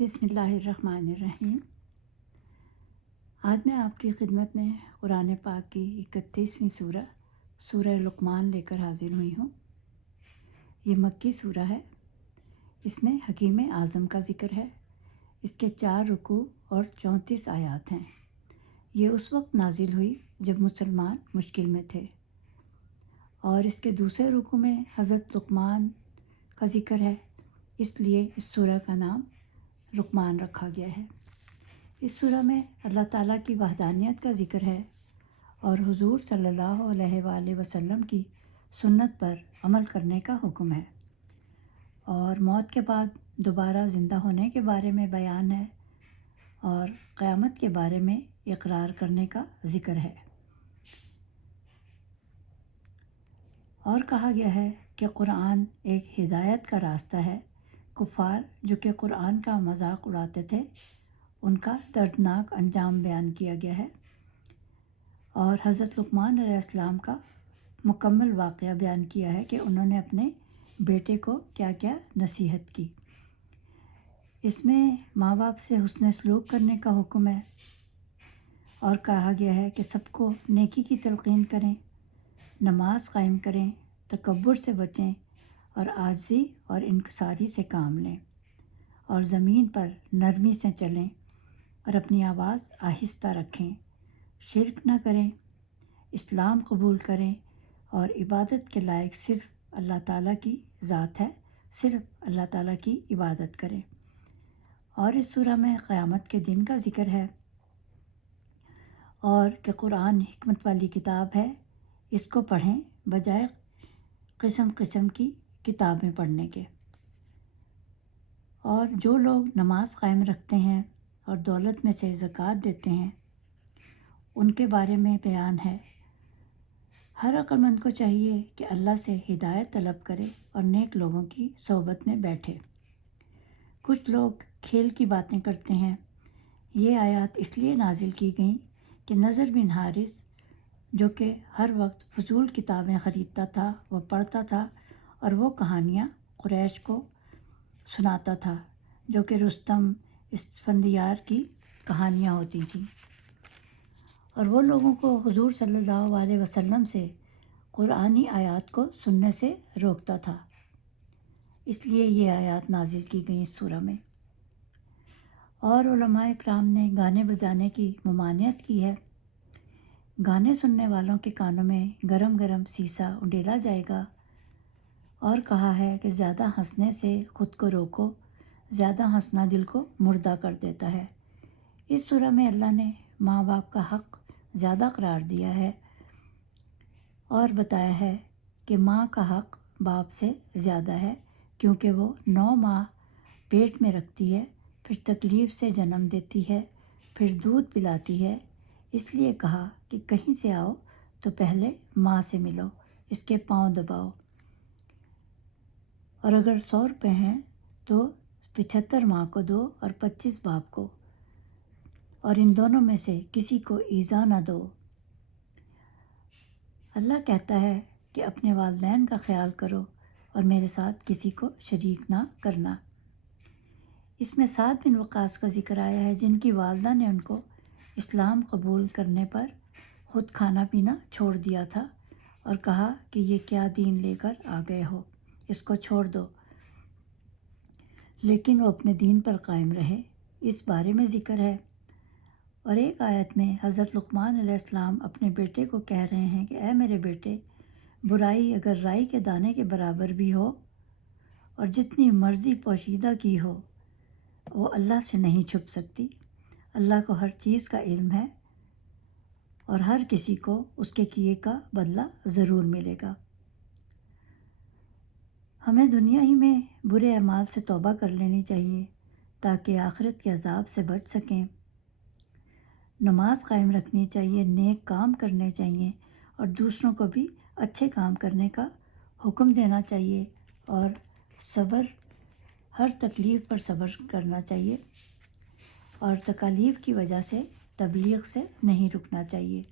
بسم اللہ الرحمن الرحیم۔ آج میں آپ کی خدمت میں قرآن پاک کی 31ویں سورہ لقمان لے کر حاضر ہوئی ہوں۔ یہ مکی سورہ ہے۔ اس میں حکیم اعظم کا ذکر ہے۔ اس کے 4 رکوع اور 34 آیات ہیں۔ یہ اس وقت نازل ہوئی جب مسلمان مشکل میں تھے، اور اس کے دوسرے رکوع میں حضرت لقمان کا ذکر ہے، اس لیے اس سورہ کا نام لقمان رکھا گیا ہے۔ اس سورہ میں اللہ تعالیٰ کی وحدانیت کا ذکر ہے اور حضور صلی اللہ علیہ وآلہ وسلم کی سنت پر عمل کرنے کا حکم ہے، اور موت کے بعد دوبارہ زندہ ہونے کے بارے میں بیان ہے، اور قیامت کے بارے میں اقرار کرنے کا ذکر ہے۔ اور کہا گیا ہے کہ قرآن ایک ہدایت کا راستہ ہے۔ کفار جو کہ قرآن کا مذاق اڑاتے تھے، ان کا دردناک انجام بیان کیا گیا ہے، اور حضرت لقمان علیہ السلام کا مکمل واقعہ بیان کیا ہے کہ انہوں نے اپنے بیٹے کو کیا کیا نصیحت کی۔ اس میں ماں باپ سے حسن سلوک کرنے کا حکم ہے، اور کہا گیا ہے کہ سب کو نیکی کی تلقین کریں، نماز قائم کریں، تکبر سے بچیں، اور عاجزی اور انکساری سے کام لیں، اور زمین پر نرمی سے چلیں، اور اپنی آواز آہستہ رکھیں، شرک نہ کریں، اسلام قبول کریں، اور عبادت کے لائق صرف اللہ تعالیٰ کی ذات ہے، صرف اللہ تعالیٰ کی عبادت کریں۔ اور اس سورہ میں قیامت کے دن کا ذکر ہے، اور کہ قرآن حکمت والی کتاب ہے، اس کو پڑھیں بجائے قسم قسم کی کتابیں پڑھنے کے۔ اور جو لوگ نماز قائم رکھتے ہیں اور دولت میں سے زکوٰۃ دیتے ہیں، ان کے بارے میں بیان ہے۔ ہر عقل مند کو چاہیے کہ اللہ سے ہدایت طلب کرے اور نیک لوگوں کی صحبت میں بیٹھے۔ کچھ لوگ کھیل کی باتیں کرتے ہیں۔ یہ آیات اس لیے نازل کی گئیں کہ نضر بن حارث، جو کہ ہر وقت فضول کتابیں خریدتا تھا، وہ پڑھتا تھا، اور وہ کہانیاں قریش کو سناتا تھا، جو کہ رستم، اسفندیار کی کہانیاں ہوتی تھیں، اور وہ لوگوں کو حضور صلی اللہ علیہ وسلم سے قرآنی آیات کو سننے سے روکتا تھا۔ اس لیے یہ آیات نازل کی گئیں اس سورہ میں۔ اور علماء کرام نے گانے بجانے کی ممانعت کی ہے۔ گانے سننے والوں کے کانوں میں گرم گرم سیسا اڈیلا جائے گا، اور کہا ہے کہ زیادہ ہنسنے سے خود کو روکو، زیادہ ہنسنا دل کو مردہ کر دیتا ہے۔ اس سورہ میں اللہ نے ماں باپ کا حق زیادہ قرار دیا ہے، اور بتایا ہے کہ ماں کا حق باپ سے زیادہ ہے، کیونکہ وہ 9 ماہ پیٹ میں رکھتی ہے، پھر تکلیف سے جنم دیتی ہے، پھر دودھ پلاتی ہے۔ اس لیے کہا کہ کہیں سے آؤ تو پہلے ماں سے ملو، اس کے پاؤں دباؤ، اور اگر 100 روپے ہیں تو 75 ماں کو دو اور 25 باپ کو، اور ان دونوں میں سے کسی کو ایذا نہ دو۔ اللہ کہتا ہے کہ اپنے والدین کا خیال کرو اور میرے ساتھ کسی کو شریک نہ کرنا۔ اس میں سعد بن وقاص کا ذکر آیا ہے، جن کی والدہ نے ان کو اسلام قبول کرنے پر خود کھانا پینا چھوڑ دیا تھا، اور کہا کہ یہ کیا دین لے کر آ گئے ہو، اس کو چھوڑ دو، لیکن وہ اپنے دین پر قائم رہے۔ اس بارے میں ذکر ہے۔ اور ایک آیت میں حضرت لقمان علیہ السلام اپنے بیٹے کو کہہ رہے ہیں کہ اے میرے بیٹے، برائی اگر رائی کے دانے کے برابر بھی ہو اور جتنی مرضی پوشیدہ کی ہو، وہ اللہ سے نہیں چھپ سکتی۔ اللہ کو ہر چیز کا علم ہے، اور ہر کسی کو اس کے کیے کا بدلہ ضرور ملے گا۔ ہمیں دنیا ہی میں برے اعمال سے توبہ کر لینی چاہیے تاکہ آخرت کے عذاب سے بچ سکیں۔ نماز قائم رکھنی چاہیے، نیک کام کرنے چاہیے، اور دوسروں کو بھی اچھے کام کرنے کا حکم دینا چاہیے، اور صبر، ہر تکلیف پر صبر کرنا چاہیے، اور تکالیف کی وجہ سے تبلیغ سے نہیں رکنا چاہیے۔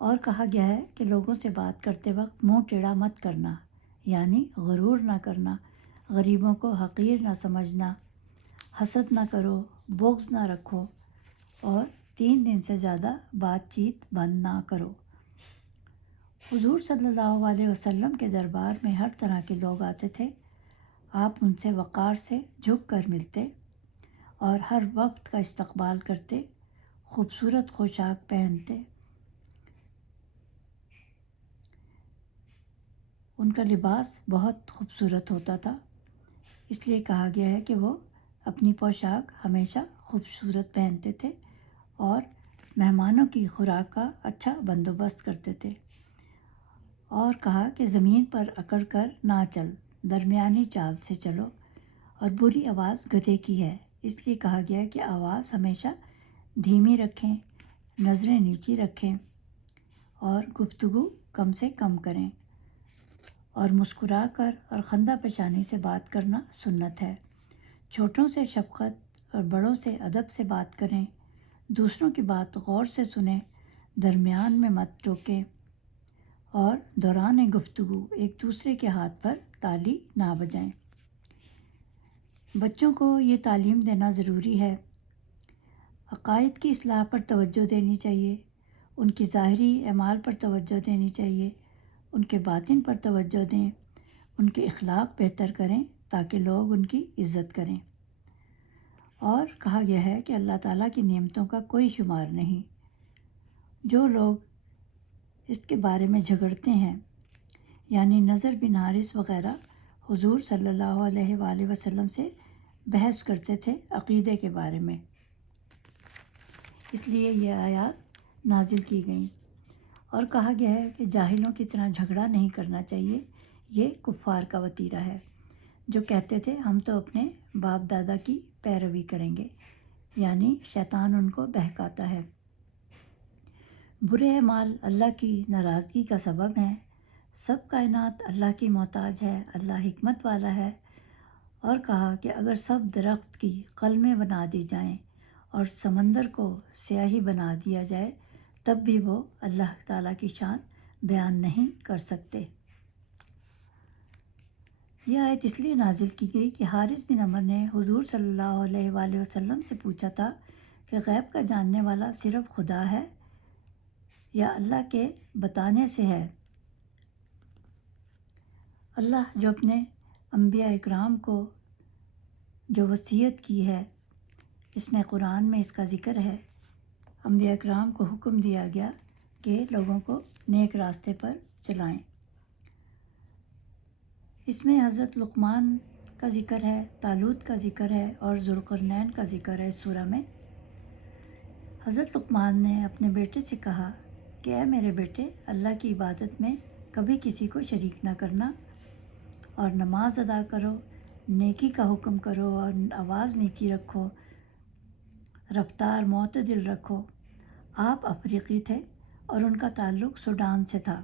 اور کہا گیا ہے کہ لوگوں سے بات کرتے وقت منہ ٹیڑھا مت کرنا، یعنی غرور نہ کرنا، غریبوں کو حقیر نہ سمجھنا، حسد نہ کرو، بغض نہ رکھو، اور 3 دن سے زیادہ بات چیت بند نہ کرو۔ حضور صلی اللہ علیہ وسلم کے دربار میں ہر طرح کے لوگ آتے تھے۔ آپ ان سے وقار سے جھک کر ملتے اور ہر وقت کا استقبال کرتے، خوبصورت پوشاک پہنتے۔ ان کا لباس بہت خوبصورت ہوتا تھا، اس لیے کہا گیا ہے کہ وہ اپنی پوشاک ہمیشہ خوبصورت پہنتے تھے اور مہمانوں کی خوراک کا اچھا بندوبست کرتے تھے۔ اور کہا کہ زمین پر اکڑ کر نہ چل، درمیانی چال سے چلو، اور بری آواز گدھے کی ہے، اس لیے کہا گیا ہے کہ آواز ہمیشہ دھیمی رکھیں، نظریں نیچی رکھیں اور گفتگو کم سے کم کریں، اور مسکرا کر اور خندہ پیشانی سے بات کرنا سنت ہے۔ چھوٹوں سے شفقت اور بڑوں سے ادب سے بات کریں، دوسروں کی بات غور سے سنیں، درمیان میں مت ٹوکیں، اور دوران گفتگو ایک دوسرے کے ہاتھ پر تالی نہ بجائیں۔ بچوں کو یہ تعلیم دینا ضروری ہے۔ عقائد کی اصلاح پر توجہ دینی چاہیے، ان کی ظاہری اعمال پر توجہ دینی چاہیے، ان کے باطن پر توجہ دیں، ان کے اخلاق بہتر کریں تاکہ لوگ ان کی عزت کریں۔ اور کہا گیا ہے کہ اللہ تعالیٰ کی نعمتوں کا کوئی شمار نہیں۔ جو لوگ اس کے بارے میں جھگڑتے ہیں، یعنی نظر بن حارث وغیرہ حضور صلی اللہ علیہ وآلہ وسلم سے بحث کرتے تھے عقیدے کے بارے میں، اس لیے یہ آیات نازل کی گئیں۔ اور کہا گیا ہے کہ جاہلوں کی طرح جھگڑا نہیں کرنا چاہیے، یہ کفار کا وتیرہ ہے جو کہتے تھے ہم تو اپنے باپ دادا کی پیروی کریں گے، یعنی شیطان ان کو بہکاتا ہے۔ برے اعمال اللہ کی ناراضگی کا سبب ہیں۔ سب کائنات اللہ کی محتاج ہے، اللہ حکمت والا ہے۔ اور کہا کہ اگر سب درخت کی قلمیں بنا دی جائیں اور سمندر کو سیاہی بنا دیا جائے تب بھی وہ اللہ تعالیٰ کی شان بیان نہیں کر سکتے۔ یہ آیت اس لیے نازل کی گئی کہ حارث بن عمر نے حضور صلی اللہ علیہ وآلہ وسلم سے پوچھا تھا کہ غیب کا جاننے والا صرف خدا ہے یا اللہ کے بتانے سے ہے؟ اللہ جو اپنے انبیاء اکرام کو جو وصیت کی ہے، اس میں قرآن میں اس کا ذکر ہے، انبیاء اکرام کو حکم دیا گیا کہ لوگوں کو نیک راستے پر چلائیں۔ اس میں حضرت لقمان کا ذکر ہے، طالوت کا ذکر ہے اور ذوالقرنین کا ذکر ہے۔ اس سورہ میں حضرت لقمان نے اپنے بیٹے سے کہا کہ اے میرے بیٹے، اللہ کی عبادت میں کبھی کسی کو شریک نہ کرنا، اور نماز ادا کرو، نیکی کا حکم کرو اور آواز نیچی رکھو، رفتار معتدل رکھو۔ آپ افریقی تھے اور ان کا تعلق سوڈان سے تھا،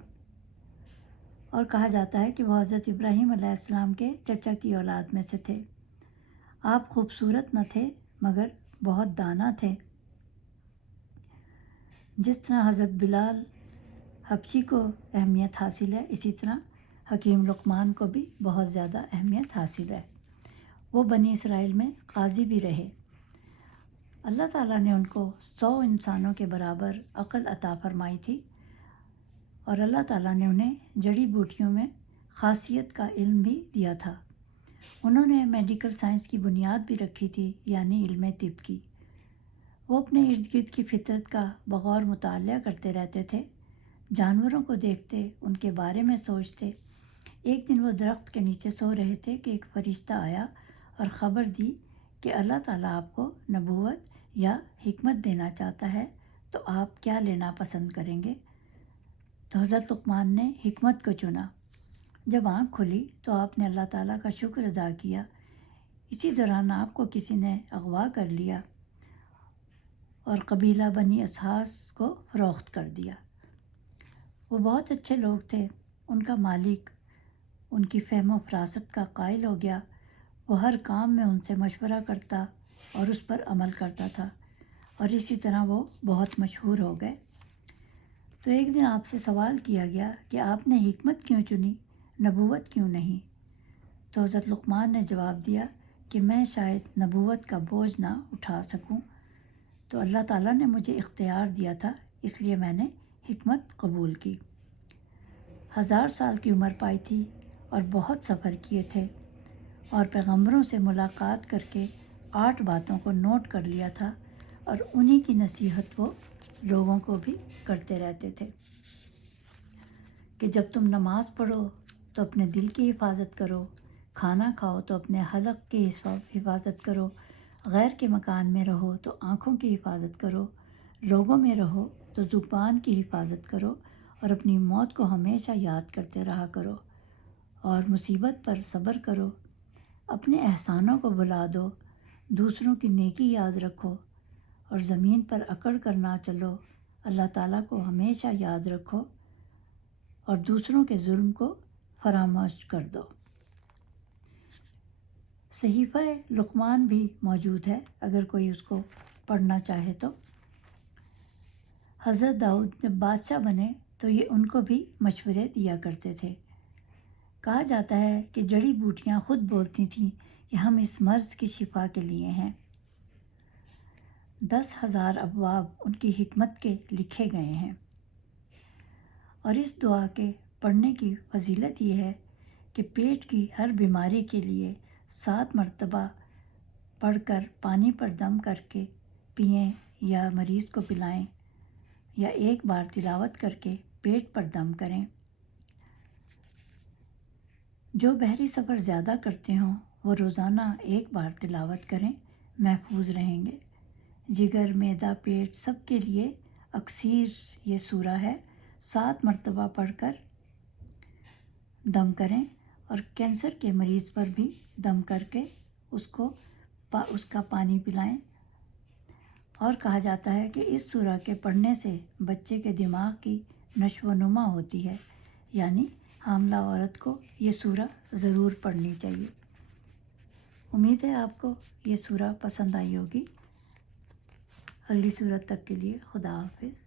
اور کہا جاتا ہے کہ وہ حضرت ابراہیم علیہ السلام کے چچا کی اولاد میں سے تھے۔ آپ خوبصورت نہ تھے مگر بہت دانا تھے۔ جس طرح حضرت بلال حبشی کو اہمیت حاصل ہے، اسی طرح حکیم لقمان کو بھی بہت زیادہ اہمیت حاصل ہے۔ وہ بنی اسرائیل میں قاضی بھی رہے۔ اللہ تعالیٰ نے ان کو 100 انسانوں کے برابر عقل عطا فرمائی تھی، اور اللہ تعالیٰ نے انہیں جڑی بوٹیوں میں خاصیت کا علم بھی دیا تھا۔ انہوں نے میڈیکل سائنس کی بنیاد بھی رکھی تھی، یعنی علم طب کی۔ وہ اپنے ارد گرد کی فطرت کا بغور مطالعہ کرتے رہتے تھے، جانوروں کو دیکھتے، ان کے بارے میں سوچتے۔ ایک دن وہ درخت کے نیچے سو رہے تھے کہ ایک فرشتہ آیا اور خبر دی کہ اللہ تعالیٰ آپ کو نبوت یا حکمت دینا چاہتا ہے، تو آپ کیا لینا پسند کریں گے؟ تو حضرت لقمان نے حکمت کو چنا۔ جب آنکھ کھلی تو آپ نے اللہ تعالیٰ کا شکر ادا کیا۔ اسی دوران آپ کو کسی نے اغوا کر لیا اور قبیلہ بنی اسحاص کو فروخت کر دیا۔ وہ بہت اچھے لوگ تھے، ان کا مالک ان کی فہم و فراست کا قائل ہو گیا۔ وہ ہر کام میں ان سے مشورہ کرتا اور اس پر عمل کرتا تھا، اور اسی طرح وہ بہت مشہور ہو گئے۔ تو ایک دن آپ سے سوال کیا گیا کہ آپ نے حکمت کیوں چنی، نبوت کیوں نہیں؟ تو حضرت لقمان نے جواب دیا کہ کہ میں شاید نبوت کا بوجھ نہ اٹھا سکوں، تو اللہ تعالیٰ نے مجھے اختیار دیا تھا، اس لیے میں نے حکمت قبول کی۔ 1000 سال کی عمر پائی تھی اور بہت سفر کیے تھے، اور پیغمبروں سے ملاقات کر کے 8 باتوں کو نوٹ کر لیا تھا، اور انہی کی نصیحت وہ لوگوں کو بھی کرتے رہتے تھے کہ جب تم نماز پڑھو تو اپنے دل کی حفاظت کرو، کھانا کھاؤ تو اپنے حلق کی حفاظت کرو، غیر کے مکان میں رہو تو آنکھوں کی حفاظت کرو، لوگوں میں رہو تو زبان کی حفاظت کرو، اور اپنی موت کو ہمیشہ یاد کرتے رہا کرو، اور مصیبت پر صبر کرو، اپنے احسانوں کو بھلا دو، دوسروں کی نیکی یاد رکھو، اور زمین پر اکڑ کر نہ چلو، اللہ تعالیٰ کو ہمیشہ یاد رکھو، اور دوسروں کے ظلم کو فراموش کر دو۔ صحیفہ لقمان بھی موجود ہے، اگر کوئی اس کو پڑھنا چاہے تو۔ حضرت داؤد جب بادشاہ بنے تو یہ ان کو بھی مشورے دیا کرتے تھے۔ کہا جاتا ہے کہ جڑی بوٹیاں خود بولتی تھیں کہ ہم اس مرض کی شفا کے لیے ہیں۔ 10,000 ابواب ان کی حکمت کے لکھے گئے ہیں، اور اس دعا کے پڑھنے کی فضیلت یہ ہے کہ پیٹ کی ہر بیماری کے لیے 7 مرتبہ پڑھ کر پانی پر دم کر کے پئیں یا مریض کو پلائیں، یا ایک بار تلاوت کر کے پیٹ پر دم کریں۔ جو بحری سفر زیادہ کرتے ہوں وہ روزانہ ایک بار تلاوت کریں، محفوظ رہیں گے۔ جگر، معدہ، پیٹ سب کے لیے اکسیر یہ سورہ ہے، 7 مرتبہ پڑھ کر دم کریں، اور کینسر کے مریض پر بھی دم کر کے اس کا پانی پلائیں۔ اور کہا جاتا ہے کہ اس سورہ کے پڑھنے سے بچے کے دماغ کی نشو و نما ہوتی ہے، یعنی حاملہ عورت کو یہ سورہ ضرور پڑھنی چاہیے۔ امید ہے آپ کو یہ سورہ پسند آئی ہوگی۔ اگلی سورت تک کے لیے خدا حافظ۔